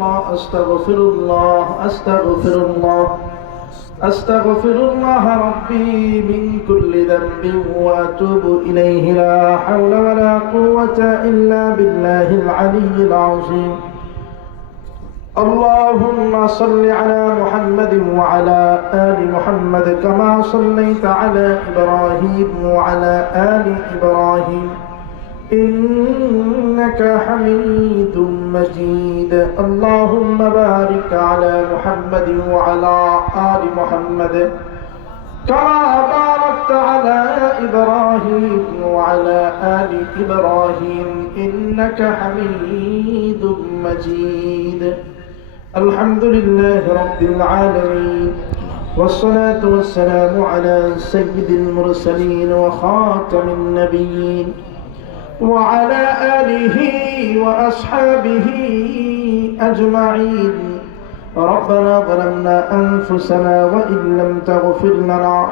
الله أستغفر الله أستغفر الله أستغفر الله ربي من كل ذنب وأتوب إليه لا حول ولا قوة إلا بالله العلي العظيم اللهم صل على محمد وعلى آل محمد كما صليت على إبراهيم وعلى آل إبراهيم إنك حميد مجيد اللهم بارك على محمد وعلى آل محمد كما باركت على إبراهيم وعلى آل إبراهيم إنك حميد مجيد الحمد لله رب العالمين والصلاة والسلام على سيد المرسلين وخاتم النبيين وعلى آله وأصحابه أجمعين ربنا ظلمنا أنفسنا وإن لم تغفر لنا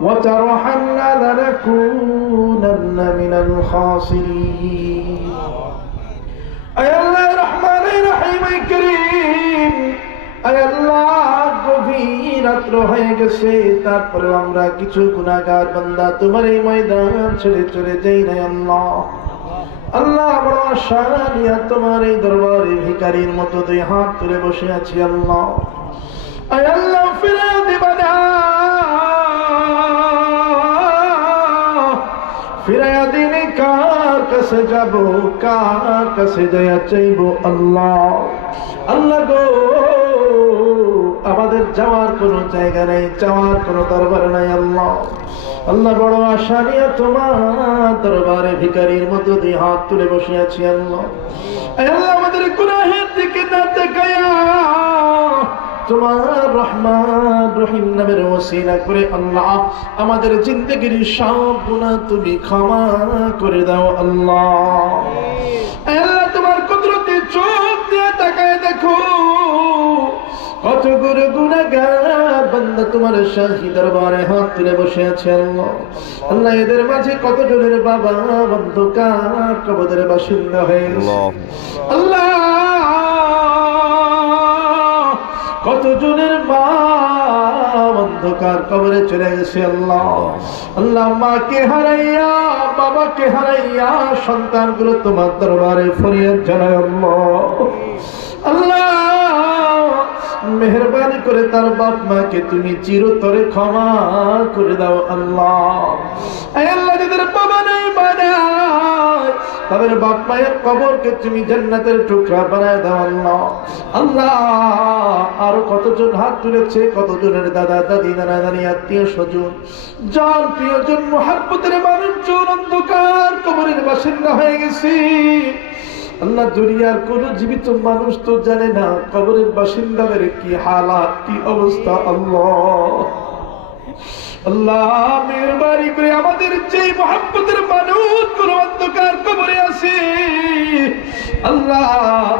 وترحمنا لنكونن من الخاسرين أي الله الرحمن الرحيم الكريم أي الله গভীর রাত্র হয়ে গেছে তারপরে আমরা কিছু গুনাহগার বান্দা তোমার এই ময়দান ছেড়ে চলে যাই না আল্লাহ আল্লাহ বড় আশা নিয়ে তোমার এই দরবারে ভিখারির মতো দুই হাত তুলে বসে আছি আল্লাহ আয় আল্লাহ ফিরে দিবা না ফিরে দিনে কার কাছে যাব কার কাছে যাইয়া চাইব আল্লাহ আল্লাহ গো আমাদের যাওয়ার কোনো জায়গা নেই যাওয়ার কোনো দরবার নাই আল্লাহ আল্লাহ বড় আশা নিয়ে তোমার দরবারে ভিখারির মতো দুই হাত তুলে বসে আছি আল্লাহ আল্লাহ আমাদের গুনাহের দিকে না তাকায়া তোমার রহমান রহিম নামের ওসিলা করে আল্লাহ আমাদের জিন্দেগির সব গুনাহ তুমি ক্ষমা করে দাও আল্লাহ আল্লাহ তোমার কুদরতে চোখ দিয়ে তাকায় দেখো কত গুনাহগার বান্দা তোমার শাহী দরবারে হাত তুলে বসে আছে আল্লাহ আল্লাহ এদের মাঝে কত জনের বাবা অন্ধকার কবরের বাসিন্দা হয়ে গেছে আল্লাহ কত জনের মা অন্ধকার কবরে চলে গেছে আল্লাহ আল্লাহ মাকে হারাইয়া বাবাকে হারাইয়া সন্তানগুলো তোমার দরবারে ফরিয়াদ জানায় আল্লাহ আল্লাহ মেহেরবানি করে তার বাপ মাকে তুমি চিরতরে ক্ষমা করে দাও আল্লাহ আয় আল্লাহ যাদের বাবা নাই মা নাই তাদের বাপ মায়ের কবরকে তুমি জান্নাতের টুকরা বানায় দাও আল্লাহ আল্লাহ আরো কতজন হাত তুলেছে কতজনের দাদা দাদি নানা নানি আত্মীয় স্বজন জন প্রিয়জন মুহাব্বতের মানুষজন অন্ধকার কবরের বাসিন্দা হয়ে গেছে আল্লাহ দুনিয়ার কোন জীবিত মানুষ তো জানে না কবরের বাসিন্দাদের কি হালাত কি অবস্থা আল্লাহ আল্লাহ মেহেরবানি করে আমাদের যে মুহাব্বতের মানুষগুলো অন্ধকার কবরে আছে আল্লাহ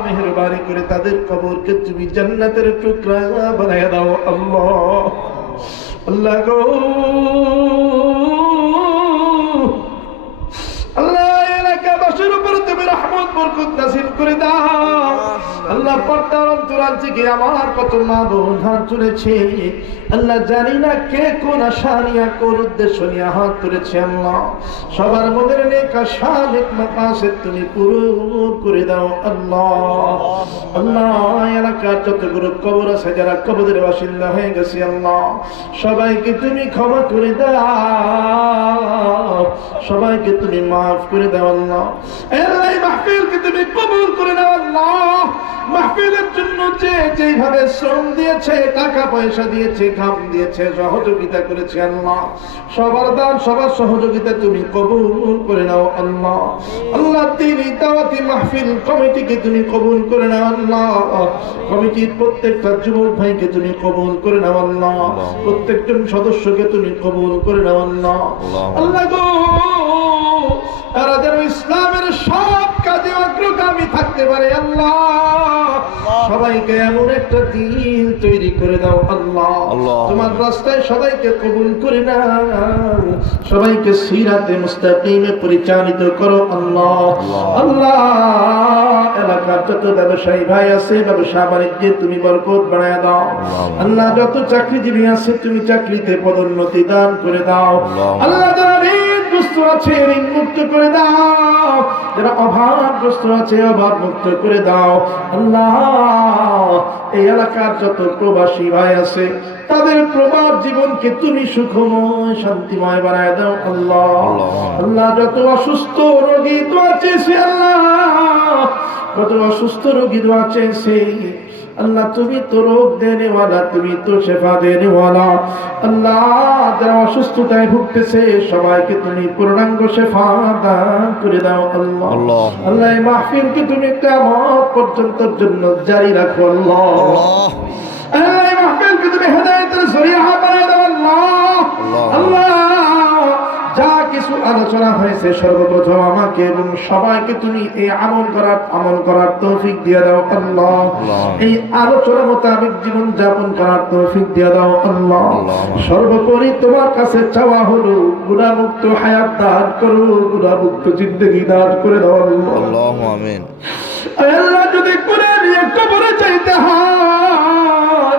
মেহেরবানি করে তাদের কবরকে তুমি জান্নাতের টুকরা বানায় দাও আল্লাহ আল্লাহ গো আল্লাহ এলাকাবাসীর উপর তুমি রহমত বরকত নাযিল করে দাও আল্লাহ পর্দার অন্তরাল থেকে আমার কত মা বোন হাত তুলেছে আল্লাহ জানি না কে কোন আশা নিয়ে কোন উদ্দেশ্য নিয়ে হাত তুলেছে আল্লাহ সবার মনের নেক আশা নেক মাকাসিদ তুমি পূরণ করে দাও আল্লাহ আল্লাহ এলাকার যতগুলো কবর আছে যারা কবরের বাসিন্দা হয়ে গেছে আল্লাহ সবাইকে তুমি ক্ষমা করে দাও সবাইকে তুমি মাফ করে দাও আল্লাহ আল্লাহ এই মাহফিলকে তুমি কবুল করে নাও আল্লাহ মাহফিলের জন্য যে যেভাবে শ্রম দিয়েছে টাকা পয়সা দিয়েছে ঘাম দিয়েছে সহযোগিতা করেছে আল্লাহ সবার দান সবার সহযোগিতা তুমি কবুল করে নাও আল্লাহ আল্লাহ দিনী দাওয়াতি মাহফিল কমিটিকে তুমি কবুল করে নাও আল্লাহ কমিটির প্রত্যেকটা যুবক ভাইকে তুমি কবুল করে নাও আল্লাহ প্রত্যেকজন সদস্যকে তুমি কবুল করে নাও আল্লাহ আল্লাহ গো তারা যেন ইসলামের সব কাজে অগ্রগামী থাকতে পারে আল্লাহ সবাইকে এমন একটা দিন তৈরি করে দাও আল্লাহ। তোমার রাস্তায় সবাইকে কবুল করে নাও, সবাইকে সিরাতে মুস্তাকিমে পরিচালিত করো আল্লাহ। আল্লাহ এলাকার যত ব্যবসায়ী ভাই আছে, ব্যবসা বাণিজ্যে তুমি বরকত বাড়ায় দাও আল্লাহ। যত চাকরিজীবী আছে তুমি চাকরিতে পদোন্নতি দান করে দাও আল্লাহ। যারা ঋণগ্রস্ত আছে ঋণ মুক্ত করে দাও, যারা অভাবগ্রস্ত আছে অভাব মুক্ত করে দাও আল্লাহ। এই এলাকার যত প্রবাসী ভাই আছে তাদের প্রবাস জীবনকে তুমি সুখময় শান্তিময় বানায় দাও আল্লাহ। আল্লাহ যত অসুস্থ রোগী দোয়া চেয়েছে আল্লাহ, কত অসুস্থ রোগী দোয়া চেয়েছে আল্লাহ, তুমি তো রোগ দেনেওয়ালা, তুমি তো শেফা দেনেওয়ালা আল্লাহ। যারা অসুস্থতায় ভুগতেছে সবাইকে তুমি পূর্ণাঙ্গ শেফা দান করে দাও আল্লাহ। আল্লাহ এই মাহফিলকে তুমি কিয়ামত পর্যন্তর জন্য জারি রাখো আল্লাহ। আল্লাহ এই মাহফিলকে তুমি হেদায়েতের জরিয়া বানায় দাও আল্লাহ। আল্লাহ যা কিছু আলোচনা হয়েছে সর্বপ্রথম আমাকে এবং সবাইকে তুমি এই আমল করার তৌফিক দিয়ে দাও আল্লাহ। এই আলোচনা মোতাবেক জীবন যাপন করার তৌফিক দিয়ে দাও আল্লাহ। সর্বোপরি তোমার কাছে চাওয়া হলো গুনাহমুক্ত হায়াত দান করো, গুনাহমুক্ত জিন্দেগি দান করে দাও আল্লাহ। আমিন। আল্লাহ যদি করে নিয়ে কবরে চাইতে হয়,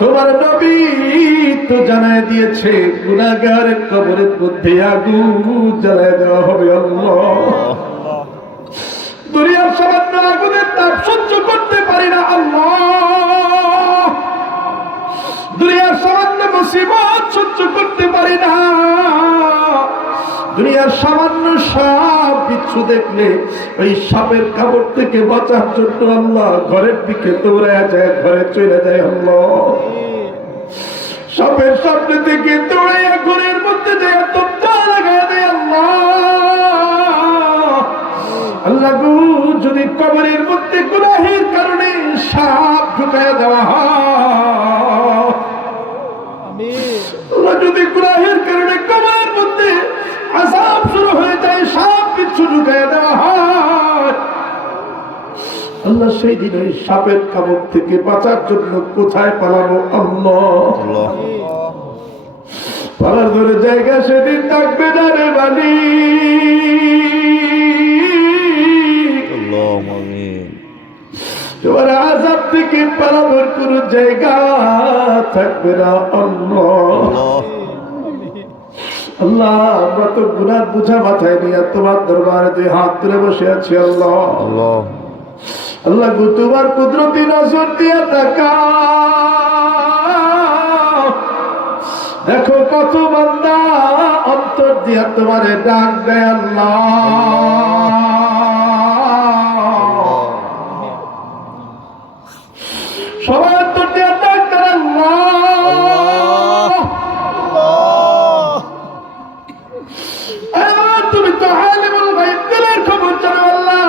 তোমার নবী তো জানায় দিয়েছে গুনাহগারের কবরের মধ্যে আগুন জ্বালায় দেওয়া হবে আল্লাহ। দুনিয়ার সামান্য আগুনের তাপ সহ্য করতে পারি না আল্লাহ, দুনিয়ার সামান্য মুসিবত সহ্য করতে পারি না, দুনিয়ার সামান্য সাপ বিচ্ছু দেখলে ওই সাপের কামড় থেকে বাঁচার জন্য আল্লাহ ঘরের দিকে দৌড়ায় যায়, ঘরে চলে যায় আল্লাহ। সাপের সামনে থেকে দৌড়াইয়া ঘরের মধ্যে যায় তোমরা লাগায় দেয় আল্লাহ। আল্লাহ গো যদি কবরের মধ্যে গুনাহের কারণে সাপ ঢুকায় দেওয়া হয়, আল্লাহ যদি গুনাহের কারণে কবরের মধ্যে আযাব শুরু হয়ে যায়, সাপ বিচ্ছু ঢুকায় দেওয়া হয়, আল্লাহ সেই দিন ওই সাপের কামড় থেকে বাঁচার জন্য কোথায় পালাবো আল্লাহ। পালার ধরে জায়গা সেদিন থাকবে না রে বালি। তোমার আযাব থেকে পালানোর কোন জায়গা থাকবে না আল্লাহ। আল্লাহ আমরা তো গুনার বোঝা মাথায় নিয়ে তোমার দরবারে হাত তুলে বসে আছি আল্লাহ। আল্লাহ গো তোমার কুদরতি নজর দিয়া তাকাও, দেখো কত বান্দা অন্তর দিয়া তোমারে ডাক দেয় আল্লাহ। সবাই অন্তর দিয়া ডাক দেয় আল্লাহ। তুমি তো আলিমুল গায়ব, দিলের খবর জানো আল্লাহ।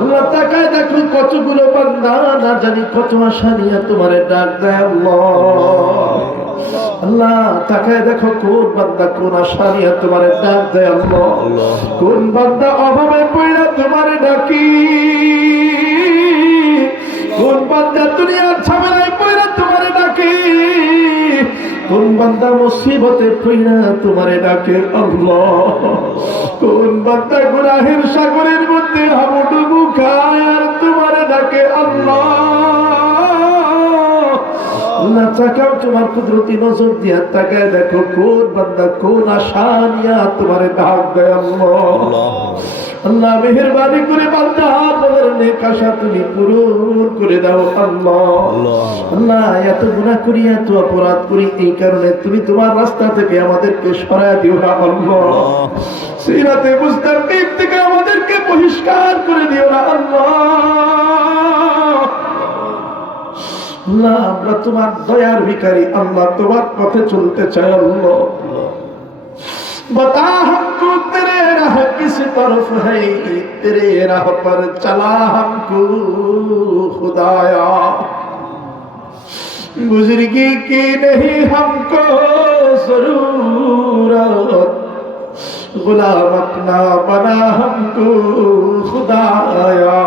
আল্লাহ তাকায় দেখো কতগুলো বান্দা না জানি কত আশা নিয়ে তোমারে ডাক দেয় আল্লাহ। আল্লাহ তাকায় দেখো কোন বান্দা কোন আশা নিয়ে তোমারে ডাক দেয় আল্লাহ। কোন বান্দা অভাবে পড়া তোমারে ডাকি, কোন বান্দা দুনিয়ার ঝামেলায় পড়া তোমারে ডাকি, কোন বান্দা মুসিবতে পড়া তোমারে ডাকে আল্লাহ। কোন বান্দা গুনাহের সাগরের মধ্যে হাবুডুবু খায় আর তোমারে ডাকে আল্লাহ। আল্লাহ তাকাও তোমার কুদরতি নজর দিয়া তাকায় দেখো কোন বান্দা কোন আশা নিয়া তোমারে ডাক দেয় আল্লাহ। আল্লাহ মেহেরবানি করে বান্দা বলার নেক আশা তুমি পূরণ করে দাও আল্লাহ। আল্লাহ এত গুনাহ করি এত অপরাধ করি এই কারণে তুমি তোমার রাস্তা থেকে আমাদেরকে সরায় দিও না আল্লাহ। সিরাতে মুস্তাকিম থেকে আমাদেরকে বহিষ্কার করে দিও না আল্লাহ। আল্লাহ আমরা তোমার দয়ার ভিখারি আল্লাহ, তোমার পথে চলতে চাই আল্লাহ। बता हमको तेरे राह किस तरफ है, तेरे राह पर चला हमको खुदाया। बुजुर्गी की नहीं हमको जरूरत, गुलाम अपना बना हमको खुदाया।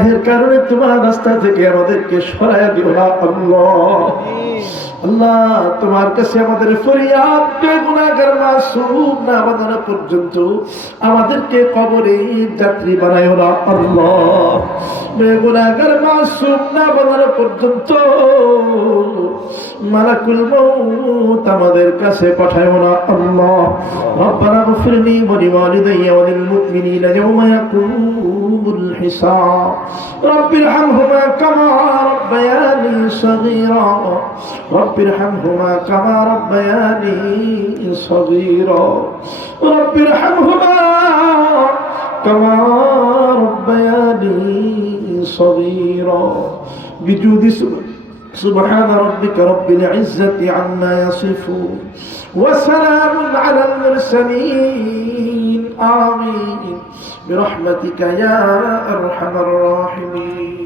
গুনাহের কারণে তোমার রাস্তা থেকে আমাদেরকে সরায়া দিও না আল্লাহ। আল্লাহ তোমার কাছে আমাদের ফরিয়াদ, বেগুনাহগার মাসুম না বানানো পর্যন্ত আমাদেরকে কবরে যাত্রী বানাইও না আল্লাহ। বেগুনাহগার মাসুম না বানানো পর্যন্ত মালাকুল মউত আমাদের কাছে পাঠাইও না আল্লাহ। রব্বানা গফিরলি ওয়া লিওয়ালিদাইয়া ওয়া লিল মুমিনিনা ইয়াওমা ইয়াকুমুল হিসাব। রব্বিরহামহুমা কামা রাব্বায়ানি সগীরা। রব্বিরহামহুমা কামা রাব্বায়ানি সগীরা। রব্বিরহামহুমা কামা রাব্বায়ানি সগীরা। বিজুদি سبحان ربك رب العزة عما يصفون وسلام على المرسلين آمين برحمتك يا أرحم الراحمين.